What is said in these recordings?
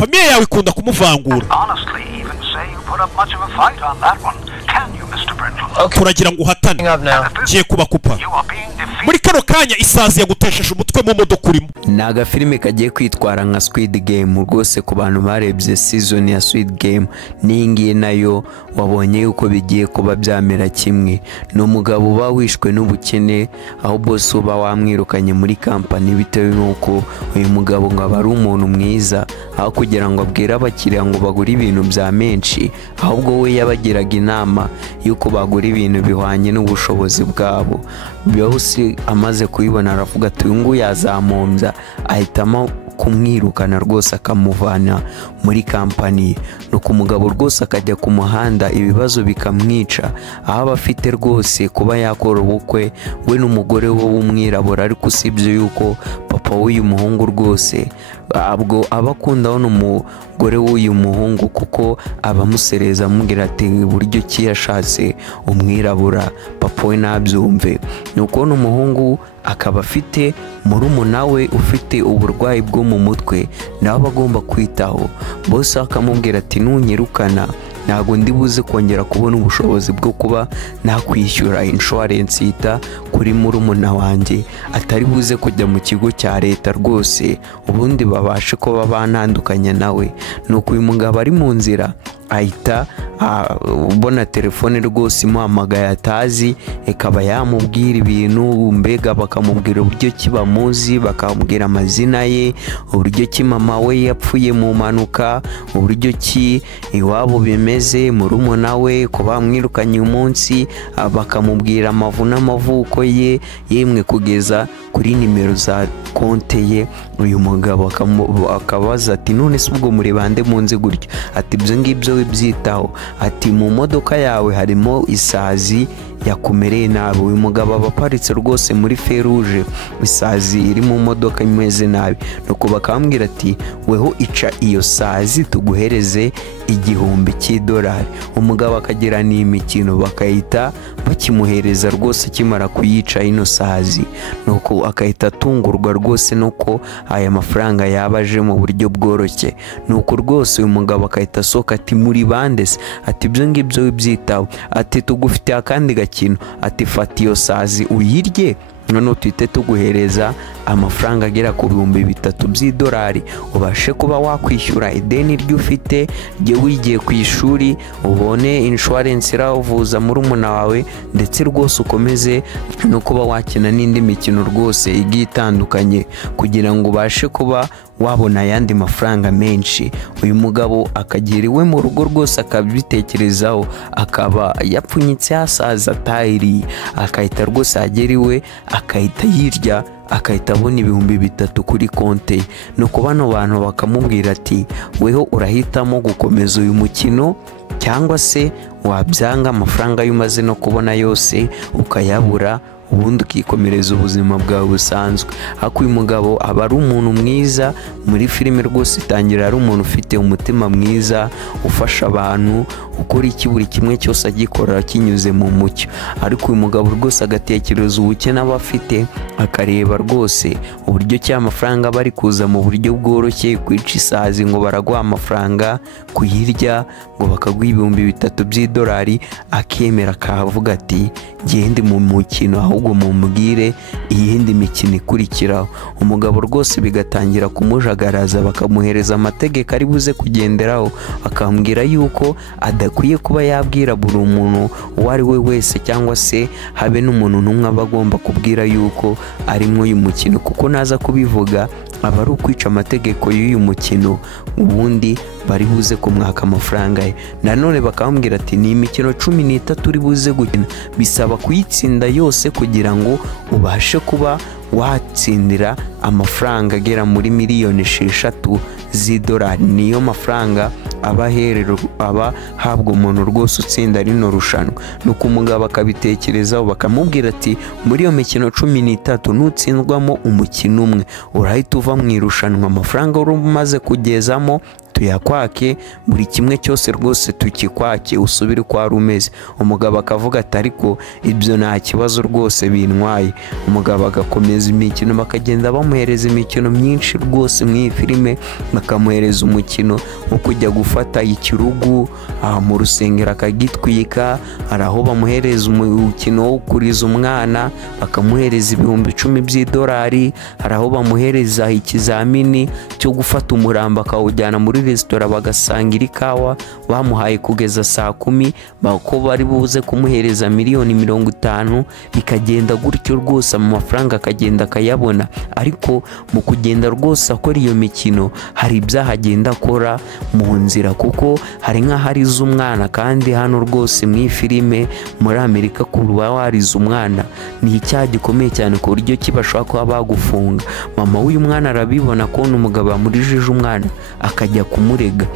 famiye yawe ikunda kumuvangura. Turagira ngo uhatane. Giye kubakupa. Muri kano kanya isazi yagutesheje umutwe mu modoka urimo. Ni agafilime kagiye kwitwara nka Squid Game rwose ku bantu barebye season ya Squid Game. Ningiye nayo wabonye yuko bigiye kuba byamera kimwe. No mugabo uba wishwe n'ubukene aho boss uba wamwirukanye muri company bitewe nuko uyu mugabo ngo aba ari umuntu mwiza aho kugira ngo abwire abakiriya ngo bagure ibintu bya menshi ahubwo we yabagiraga inama yuko bagura ibintu bihwanye n'ubushobozi bwabo. Byose amaze kuyibona aravuga ati ngo yazamombya ahitamo kumwirukana rwose akamuvana muri company. Nuko umugabo rwose akajya ku muhanda ibibazo bikamwica aho abafite rwose kuba yakora ubukwe we n'umugore we w'umwirabura ariko usibye yuko papa w'uyu muhungu rwose abwo abakunda n'umugore w'uyu muhungu kuko abamusereza amubwira ati buryo ki yashatse umwirabura papa we nabyumve. Nuko n'umuhungu akaba afite murumuna we ufite uburwayi bwo mu mutwe nawe bagomba kwitaho. Bose akamubwira ati nunyirukana ntago ndi buze kongera kubona ubushobozi bwo kuba nakwishyura insurance ita kuri murumuna wanjye atari buze kujya mu kigo cya leta rwose ubundi babashe kuba banandukanya nawe. Nuko uyu mugabo ari mu nzira ahita ubona telefone rwose imuhamagaye atazi ikaba yamubwira ibintu mbega bakamubwira uburyo ki bamuzi bakamubwira amazina ye uburyo ki mama we yapfuye mu manuka uburyo ki iwabo bimeze murumuna we ko bamwirukanye umunsi bakamubwira amavuna amavuko ye yemwe kugeza kuri nimero za konte ye. Uyu mugabo akabaza ati none se ubwo muri bande munze gutyo ati ibyo ngibyo byitaho ati mu modoka yawe harimo isazi yakumereye nabi. Uyu mugabo abaparitse rwose muri feruje isazi iri mu modoka imeze nabi. Nuko bakambwira ati weho ica iyo sazi tuguhereze $1000. Umugabo akagira ni imikino bakayita bakimuhereza rwose kimara kuyica ino sazi. Nuko akahita atungurwa rwose nuko aya mafaranga yabaje mu buryo bworoshye. Nuko rwose uyu mugabo akahita asoka ati muri bande se ati ibyo ngibyo byitaho ati tugufite akandi gakino ati fata iyo sazi uyirye none twite tuguhereza amafaranga agera ku $3000 ubashe kuba wakwishyura ideni ryo ufite rye wigiye ku ishuri ubone insurance iravuza muri umuna wawe ndetse rwose ukomeze no kuba wakina n'indi mikino rwose igitandukanye kugira ngo ubashe kuba wabona yandi mafaranga menshi. Uyu mugabo akagira iwe mu rugo rwose akabitekerezaho akaba yapfunyitse hasaza tayiri akahita rwose agera iwe akahita yirya akahita abona $3000 kuri konte. Nuko bano bantu bakamubwira ati weho urahitamo gukomeza uyu mukino cyangwa se wabyanga amafaranga yumaze no kubona yose ukayabura ubundi ukikomereza ubuzima bwawe busanzwe. Ako uyu mugabo aba ari umuntu mwiza muri filime rwose itangira ari umuntu ufite umutima mwiza ufasha abantu ukora iki buri kimwe cyose agikora kinyuze mu mucyo. Ariko uyu mugabo rwose agatekereza ubukene aba afite akareba rwose uburyo cya amafaranga bari kuza mu buryo bworoshye kwica isazi ngo baraguha amafaranga kuyirya ngo bakaguha $3000 akemera akavuga ati gende mu mukino ahubwo mumubwire iyindi mikino ikurikiraho. Umugabo rwose bigatangira kumujagaraza bakamuhereza amategeko ari buze kugenderaho akambwira yuko adakwiye kuba yabwira buri umuntu uwo ari we wese cyangwa se habe n'umuntu n'umwe aba agomba kubwira yuko arimo uyu mukino kuko naza kubivuga aba ari ukwica amategeko y'uyu mukino ubundi bari buze kumwaka amafaranga ye. Nanone bakambwira ati ni imikino 13 uri buze gukina bisaba kuyitsinda yose kugira ngo ubashe kuba watsindira amafaranga agera muri $6,000,000 niyo mafaranga abaherero aba habwo umuntu rwose utsinda rino rushanwa. Nuko umugabo akabitekerezaho bakamubwira ati muri iyo mikino 13 nutsindwamo umukino umwe urahita uva mu irushanwa amafaranga umaze kugezamo tuyakwake, buri kimwe cyose rwose tukikwake usubire uko wari umeze. Umugabo akavuga ati ariko ibyo nta kibazo rwose bintwaye. Umugabo agakomeza imikino, bakagenda bamuhereza imikino myinshi rwose mu iyi filime, bakamuhereza umukino wo kujya gufata ikirugu mu rusengero akagitwika, hari aho bamuhereza umukino wo kuriza umwana bakamuhereza $10,000 by'idolari, hari aho bamuhereza ikizamini cyo gufata umurambo akawujyana muri resitora bagasangira ikawa bamuhaye kugeza saa 10, bako bari buze kumuhereza $50,000, bikagenda gutyo rwose mu mafaranga akagenda akayabona. Ariko mu kugenda rwose akora iyo mikino hari ibyaha agenda akora mu nzira, kuko hari nk'ahariza umwana, kandi hano rwose mu filime muri Amerika kuba wariza umwana ni icyaha gikomeye cyane ku buryo kibashobora kuba bagufunga. Mama w'uyu mwana arabibona ko umugabo yamurijije umwana akajya kumurega,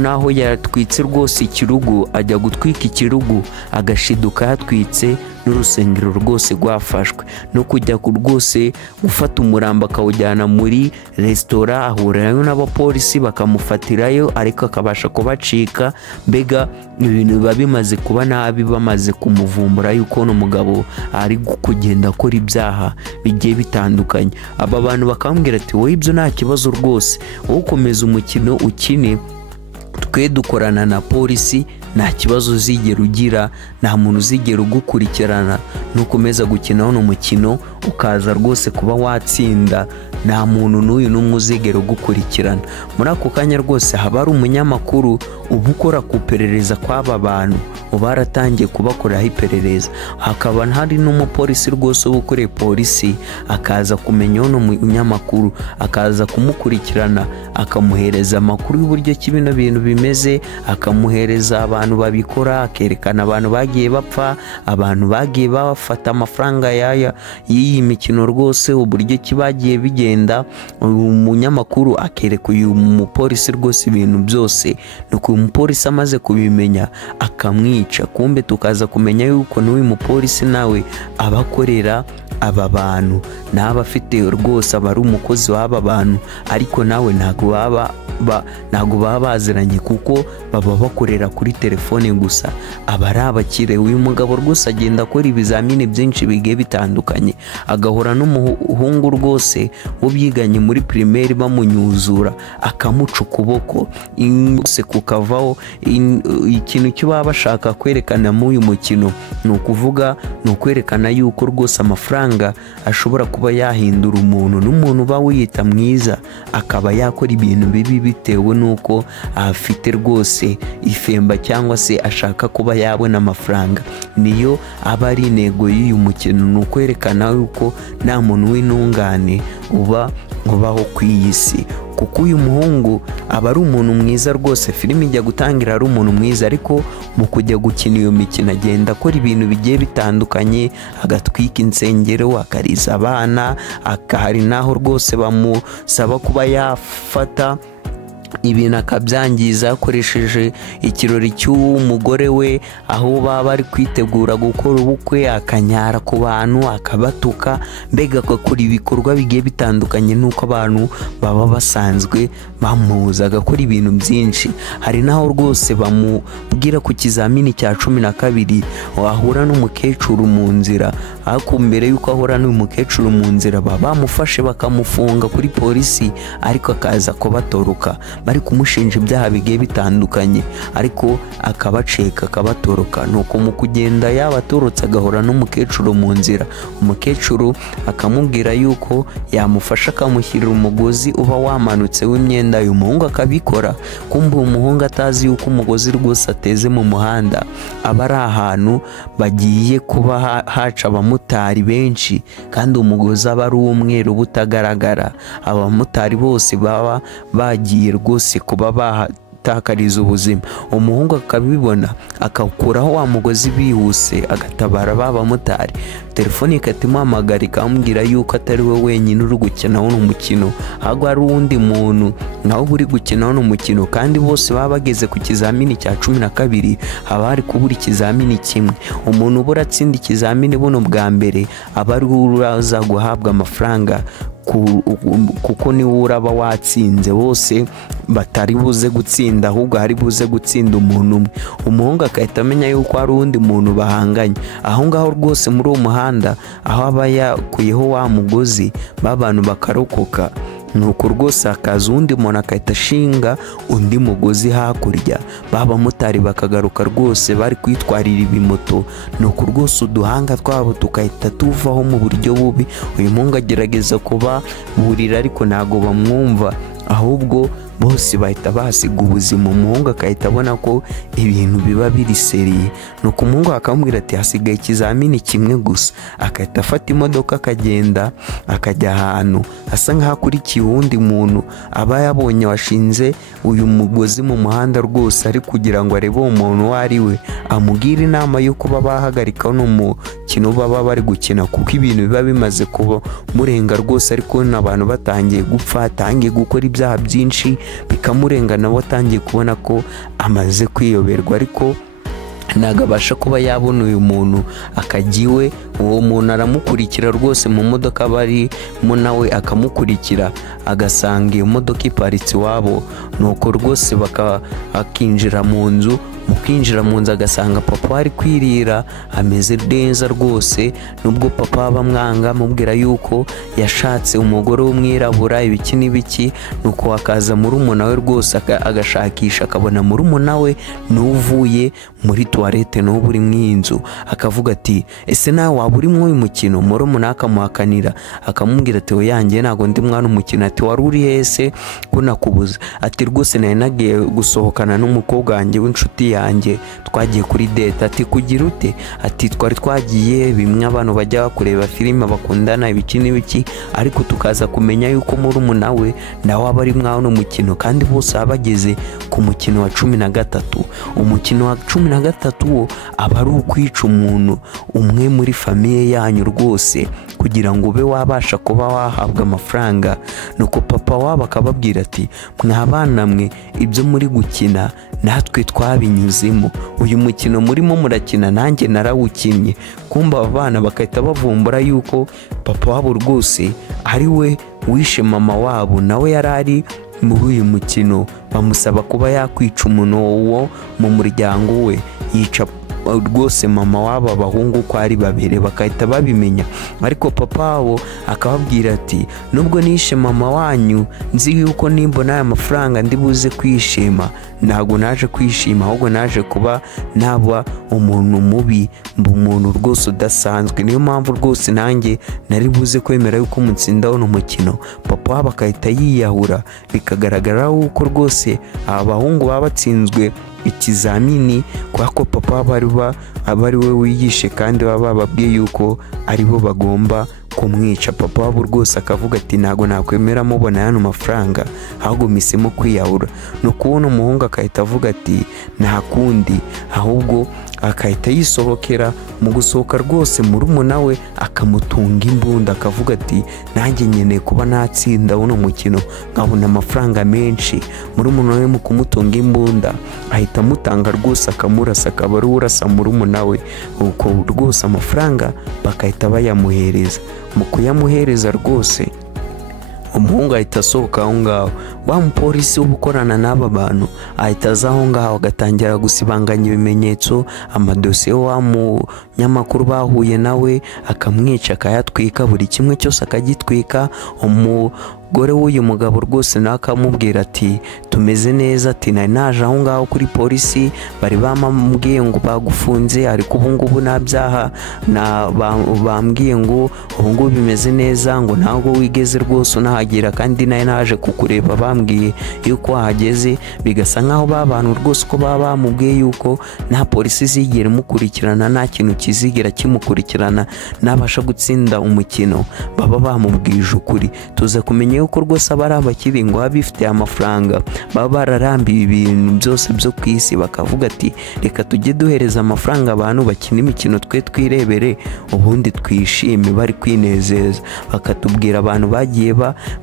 naho yatwitse rwose ikirugu, ajya gutwika ikirugu agashiduka yatwitse n'urusengero rwose rwafashwe, no kujya rwose gufata umurambo akawujyana muri resitora, ahurirayo n'abapolisi bakamufatirayo ariko akabasha kubacika. Mbega ibintu biba bimaze kuba nabi, bamaze kumuvumbura yuko umugabo ari kugenda akora ibyaha bigiye bitandukanye. Aba bantu bakambwira ati wowe ibyo nta kibazo rwose, wowe ukomeza umukino ukine, twe dukorana na polisi, nta kibazo uzigera ugira, nta muntu uzigera ugukurikirana. Nukomeza gukina hano mukino ukaza rwose kuba watsinda, nta muntu n'uyu n'umwe uzigera ugukurikirana. Muri ako kanya rwose haba ari umunyamakuru uba ukora ku iperereza kw'aba bantu, uba yaratangiye kubakoreraho iperereza. Hakaba hari n'umupolisi rwose uba ukoreye polisi, akaza kumenya uno munyamakuru, akaza kumukurikirana, akamuhereza amakuru y'uburyo ki bino bintu bimeze, akamuhereza abantu babikora, akerekana abantu bagiye bapfa, abantu bagiye bafata amafaranga y'iyi mikino rwose, uburyo ki bagiye bigenda. Umunyamakuru akereka uyu mupolisi rwose ibintu byose, nuko uyu mupolisi amaze kubimenya akamwica. Kumbe tukaza kumenya yuko n'uyu mupolisi nawe abakorera aba bantu, naba afite rwose aba ari umukozi w'aba bantu, ariko nawe ntago baba baziranye kuko baba bakorera kuri telefone gusa, aba ari abakire. Uyu mugabo rwose agenda akora ibizamini byinshi bigiye bitandukanye, agahora n'umuhungu rwose wo byiganye muri primaire bamunyuzura akamuca ukuboko se kukavaho. Ikintu cyo baba bashaka kwerekana mu uyu mukino ni ukuvuga, ni ukwerekana yuko rwose amafaranga ashobora kuba yahindura umuntu, n'umuntu uba wiyita mwiza akaba yakora ibintu bibi bitewe nuko afite rwose ifemba cyangwa se ashaka kuba yabona amafaranga. Niyo aba ari intego y'uyu mukino, ni ukwerekana yuko nta muntu w'intungane ubaho ku iyi si, kuko uyu muhungu aba ari umuntu mwiza rwose. Filime ijya gutangira ari umuntu mwiza, ariko mu kujya gukina iyo mikino agenda akora ibintu bigiye bitandukanye, agatwika insengero, akariza abana, hari naho rwose bamusaba kuba yafata ibintu akabyangiza akoresheje ikirori cy'umugore we, aho baba bari kwitegura gukora ubukwe, akanyara ku bantu akabatuka. Mbega agakora ibikorwa bigiye bitandukanye nuko abantu baba basanzwe bamuzi, agakora ibintu byinshi. Hari naho rwose bamubwira ku kizamini cya 12 wahura n'umukecuru mu nzira, ariko mbere yuko ahura n'uyu mukecuru mu nzira baba bamufashe bakamufunga kuri polisi, ariko akaza kubatoroka. Bari kumushinja ibyaha bigiye bitandukanye, ariko akabaceka akabatoroka. Nuko mu kugenda yabatorotse agahora n'umukecuru mu nzira, umukecuru akamubwira yuko yamufasha akamushyirira umugozi uba wamanutse w'imyenda. Uyu muhungu akabikora, kumbe umuhungu atazi yuko umugozi rwose ateze mu muhanda aba ari ahantu bagiye kuba haca abamotari benshi, kandi umugozi aba ari umweru butagaragara. Abamotari bose baba bagiye rwose kuba bahatakariza ubuzima. Umuhungu akabibona akakuraho wa mugozi bihuse agatabara b'abamotari. Telefone ikatimuhamagara ikamubwira yuko atari we wenyine uri gukina uno mukino, ahubwo hari uwundi muntu nawe uri gukina uno mukino, kandi bose baba bageze ku kizamini cya 12. Haba hari kubura ikizamini kimwe. Umuntu ubura atsinda ikizamini buno bwa mbere aba ari uraza guhabwa amafaranga kuko niwe uraba watsinze, bose batari buze gutsinda ahubwo hari buze gutsinda umuntu umwe. Umuhungu akahita amenya yuko hari undi muntu bahanganye aho ngaho rwose muri uwo muhanda aho aba yakuyeho wa mugozi babantu bakarokoka. Nuko rwose akaza undi muntu akahita ashinga undi mugozi hakurya, b'abamotari bakagaruka rwose bari kwitwarira ibimoto. Nuko rwose uduhanga twabo tukahita tuvaho mu buryo bubi. Uyu muhungu agerageza kubaburira ariko ntago bamwumva, ahubwo bose bahita basiga ubuzima. Umuhungu akahita abona ko ibintu biba biri seriye. Nuko umuhungu akamubwira ati hasigaye ikizamini kimwe gusa. Akahita afata imodoka akagenda akajya ahantu asa nk'aho akurikiye uwundi muntu aba yabonye washinze uyu mugozi mu muhanda rwose, ari kugira ngo arebe uwo muntu uwo ari we, amubwire inama yo kuba bahagarika uno mukino baba bari gukina, kuko ibintu biba bimaze kuba murenga rwose. Ariko n'abantu batangiye gupfa, atangiye gukora ibyaha byinshi bikamurenga, nawe atangiye kubona ko amaze kwiyoberwa, ariko ntago abasha kuba yabona uyu muntu akajya iwe. Uwo muntu aramukurikira rwose mu modoka barimo, nawe akamukurikira agasanga iyo modoka iparitse iwabo. Nuko rwose akinjira mu nzu, mu kwinjira mu nzu agasanga papa ari kwirira ameze neza rwose, nubwo papa bamwanga amubwira yuko yashatse umugore w'umwirabura ibiki n'ibiki. Nuko akaza murumuna we rwose agashakisha akabona murumuna we n'uvuye muri toilette n'ubu uri mu inzu, akavuga ati ese nawe waba uri mu uyu mukino? Murumuna akamuhakanira akamubwira ati oyanjye ntago ndi mwana umukino. Ati wari uri hese ko nakubuza? Ati rwose nari nagiye gusohokana n'umukobwa wanjye w'inshuti yanjye, twagiye kuri date. Ati kugira ute? Ati twari twagiye bimwe abantu bajya kureba filime bakundana ibiki n'ibiki, ariko tukaza kumenya yuko murumuna we nawe aba ari mwana umukino, kandi bose abageze ku mukino wa 13. Umukino wa 13 wo aba ari ukwica umuntu umwe muri famiye yanyu rwose, kugira ngo ube wabasha kuba wahabwa amafaranga. Nuko papa wabo akababwira ati mwabana mwe ibyo muri gukina natwe twabinyuzemo, uyu mukino murimo murakina nanjye narawukinnye. Kumba abana bakahita bavumbura yuko papa wabo rwose ari we wishe mama wabo, nawe yarari muri uyu mukino. Bamusaba kuba yakwica umuntu wo mu muryango we, yica rwose mama wabo abahungu ko ari babiri, bakahita babimenya. Ariko papa wabo akababwira ati nubwo nishe mama wanyu nzi yuko nimbona aya mafaranga ndibuze kwishima, ntago naje kwishima ahubwo naje kuba naba umuntu mubi, umuntu rwose udasanzwe. Niyo mpamvu rwose nanjye nari buze kwemera yuko mutsinda uno mukino. Papa wabo akahita yiyahura, bikagaragara uko rwose abahungu baba batsinzwe ikizamini, kwa ko papa abari we wiyishe kandi baba bababwiye yuko aribo bagomba kumwica. Papa wabo rwose akavuga ati ntago nakwemera mubona hano mafaranga, ahubwo misemo kwiyahura. No kubona umuhungu akahita avuga ati nta kundi, ahubwo akahita yisohokera. Mu gusohoka rwose murumuna we akamutunga imbunda, akavuga ati nanjye nkeneye kuba natsinda uno mukino nkabona amafaranga menshi. Murumuna we mu kumutunga imbunda ahita amutanga rwose akamurasa, akaba ari urasa murumuna we. Uko rwose amafaranga bakahita bayamuhereza. Mu kuyamuhereza rwose umuhungu ahita asohoka aho ngaho. Wa mupolisi ubukorana n'aba bantu ahita aza aho ngaho agatangira gusibanganya ibimenyetso, amadosiye wa munyamakuru bahuye nawe akamwica, akayatwika, buri kimwe cyose akagitwika. Umugore w'uyu mugabo rwose nawe akamubwira ati tumeze neza, ati nari naje aho ngaho kuri polisi bari bamubwiye ngo bagufunze, ariko ubu ngubu nta byaha bambwiye ngo ubu ngubu bimeze neza, ngo ntabwo wigeze rwose unahagira, kandi nawe naje kukureba bambwiye yuko wahageze. Bigasa nkaho babantu rwose ko baba bamubwiye yuko nta polisi zigera imukurikirana, nta kintu kizigera kimukurikirana, nabasha gutsinda umukino baba bamubwije ukuri. Tuza kumenya yuko rwose abari abakiri ngo bifite amafaranga baba bararambiwe ibintu byose byo ku isi bakavuga ati reka tujye duhereza amafaranga abantu bakina imikino twe twirebere ubundi twishime bari kwinezeza. Bakatubwira abantu bagiye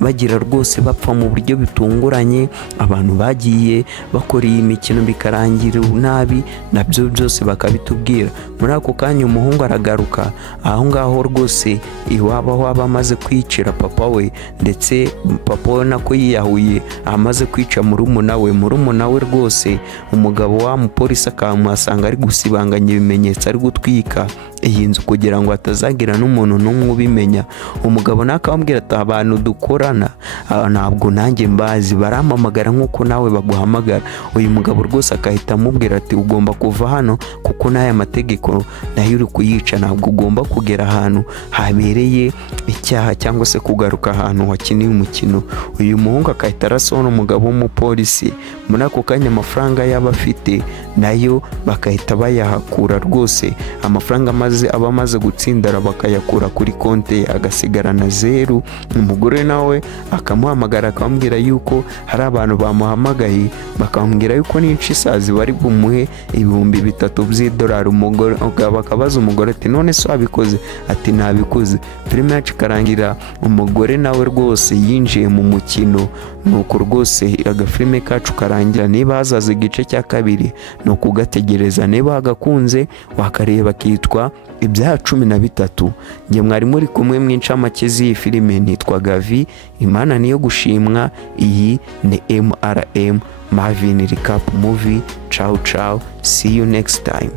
bagira rwose bapfa mu buryo bitunguranye, abantu bagiye bakora iyi mikino bikarangira nabi, nabyo byose bakabitubwira. Muri ako kanya umuhungu aragaruka aho ngaho rwose iwabo waba amaze kwicira papa we, ndetse papa we nako yiyahuye amaze kwica murumuna we rwose umugabo wa mupolisi akamuhasanga ari gusibanganya ibimenyetso ari gutwika iyi nzu kugira ngo atazagira n'umuntu n'umwe ubimenya. Umugabo nakabambwira ati abantu dukorana ntabwo nanjye mbazi, barampamagara nk'uko nawe baguhamagara. Uyu mugabo rwose akahita amubwira ati ugomba kuva hano kuko n'aya mategeko nayo uri kuyica, ntabwo ugomba kugera ahantu habereye icyaha cyangwa se kugaruka ahantu wakiniye umukino. Uyu muhungu akahita arasohora umugabo w'umupolisi. Muri ako kanya amafaranga yaba afite nayo bakahita bayahakura rwose, amafaranga aba amaze gutsindara bakayakura kuri konti agasigarana zeru. Umugore nawe akamuhamagara akamubwira yuko hari abantu bamuhamagaye bakamubwira yuko n'inshi isazi bari bumuhe $3,000 by'idolari. Umugore bakabaza umugore ati none se wabikoze? Ati nabikoze. Filime yacu ikarangira umugore nawe rwose yinjiye mu mukino. Nuko rwose agafilime kacu karangira. Niba hazaza igice cya kabiri no kugategereza, niba hagakunze wakareba kitwa ibya 13. Nge mwari muri kumwe mw'incamake z'iyi filime, nitwa Gavi. Imana niyo gushimwa. Iyi ni MRM Marvin Recap Movie. Ciao ciao, see you next time.